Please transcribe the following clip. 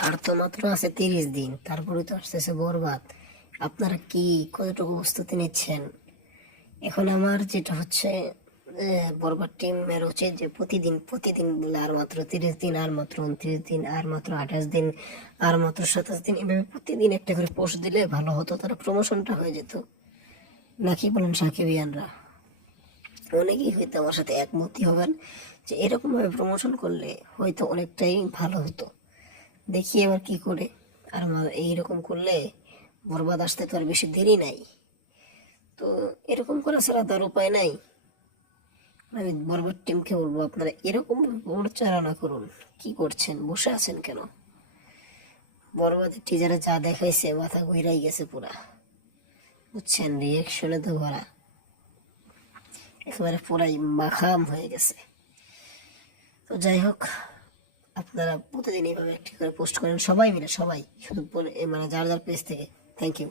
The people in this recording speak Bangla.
আর তো মাত্র আছে তিরিশ দিন তারপরে তো আসতেছে বরবাদ। আপনারা কি কতটুকু প্রস্তুতি নিচ্ছেন? এখন আমার যেটা হচ্ছে আহ, বরবাদ টিমের উচিত যে প্রতিদিন প্রতিদিন বলে আর মাত্র তিরিশ দিন আর মাত্র উনত্রিশ দিন আর মাত্র আঠাশ দিন আর মাত্র সাতাশ দিন এভাবে প্রতিদিন একটা করে পোস্ট দিলে ভালো হতো তারা প্রমোশনটা হয়ে যেত। নাকি বলেন সাকিবিয়ানরা? অনেকেই হয়তো আমার সাথে একমতই হবেন যে এরকমভাবে প্রমোশন করলে হয়তো অনেকটাই ভালো হতো। দেখি এবার কি করে। আর এইরকম করলে বরবাদ আসতে তো আর বেশি দেরি নাই। তো এরকম করা ছাড়া তার উপায় নাই। আমি বরবাদ টিমকে বলব, আপনারা এরকম পরিচালনা করুন। কি করছেন? বসে আছেন কেন? বরবাদের টিজারে যা দেখাইছে, মাথা ঘুরাই গেছে পুরা। বুঝছেন? রিয়েকশনে তো ভরা। একেবারে পুরাই মাখাম হয়ে গেছে। তো যাই হোক আপনারা প্রতিদিন এইভাবে একটি করে পোস্ট করেন। সবাই মিলে, সবাই, শুধু মানে যার যার পেজ থেকে। Thank you